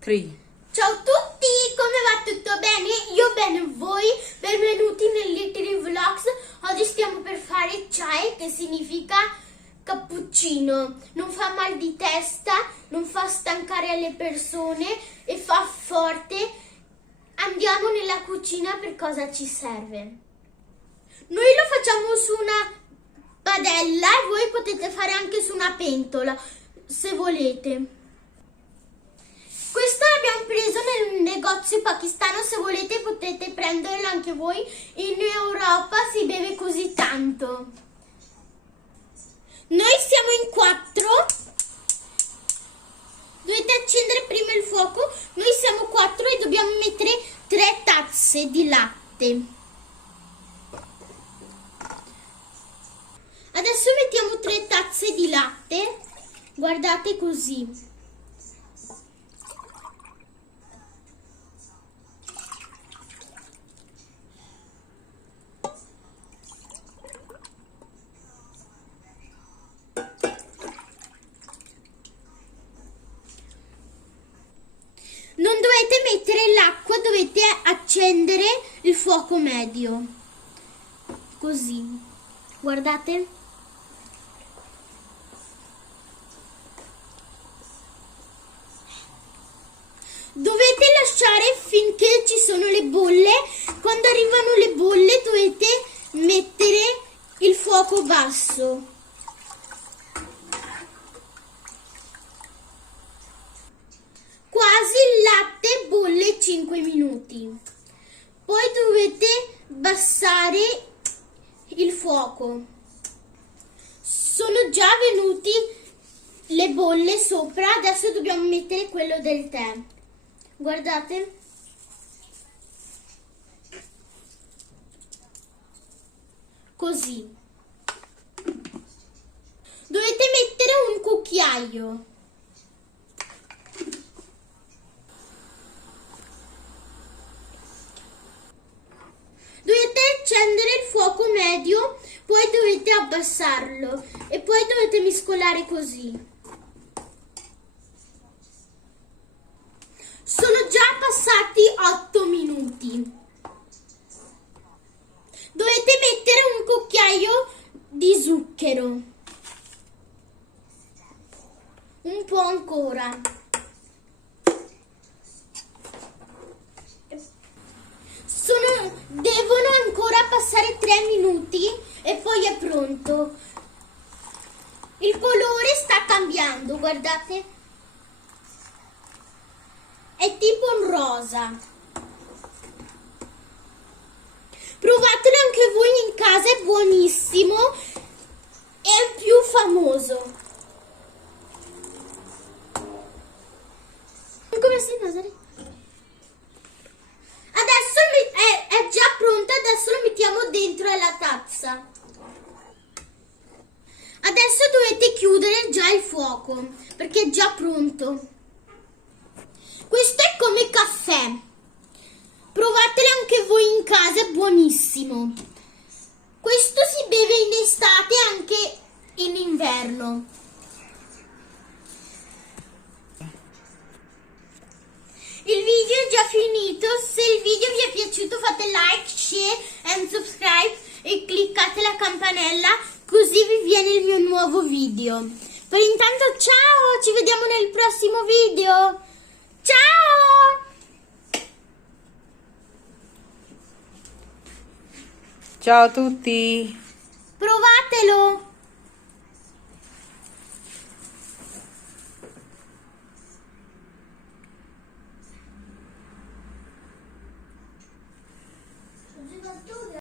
3. Ciao a tutti, come va? Tutto bene? Io bene, voi? Benvenuti nel Little Vlogs. Oggi stiamo per fare chai, che significa cappuccino. Non fa mal di testa, non fa stancare le persone e fa forte. Andiamo nella cucina per cosa ci serve. Noi lo facciamo su una padella e voi potete fare anche su una pentola, se volete. Questo l'abbiamo preso nel negozio pakistano, se volete potete prenderlo anche voi. In Europa si beve così tanto. Noi siamo in 4. Dovete accendere prima il fuoco. Noi siamo 4 e dobbiamo mettere 3 tazze di latte. Adesso mettiamo 3 tazze di latte. Guardate così. Non dovete mettere l'acqua, dovete accendere il fuoco medio. Così. Guardate. Dovete lasciare finché ci sono le bolle. Quando arrivano le bolle dovete mettere il fuoco basso. Quasi il latte bolle 5 minuti. Poi dovete abbassare il fuoco. Sono già venuti le bolle sopra, adesso dobbiamo mettere quello del tè. Guardate. Così. Dovete mettere un cucchiaio. Dovete accendere il fuoco medio, poi dovete abbassarlo e poi dovete mescolare così. Sono già passati 8 minuti. Dovete mettere un cucchiaio di zucchero. Un po' ancora. Devono ancora passare 3 minuti e poi è pronto. Il colore sta cambiando, guardate. È tipo un rosa. Provatelo anche voi in casa, è buonissimo. È più famoso. Come si fa? È già pronta, adesso lo mettiamo dentro alla tazza. Adesso dovete chiudere già il fuoco, perché è già pronto. Questo è come caffè. Provatelo anche voi in casa, è buonissimo. Questo si beve in estate e anche in inverno. Il video è già finito, se il video vi è piaciuto fate like, share and subscribe e cliccate la campanella così vi viene il mio nuovo video. Per intanto ciao, ci vediamo nel prossimo video. Ciao! Ciao a tutti! Provatelo!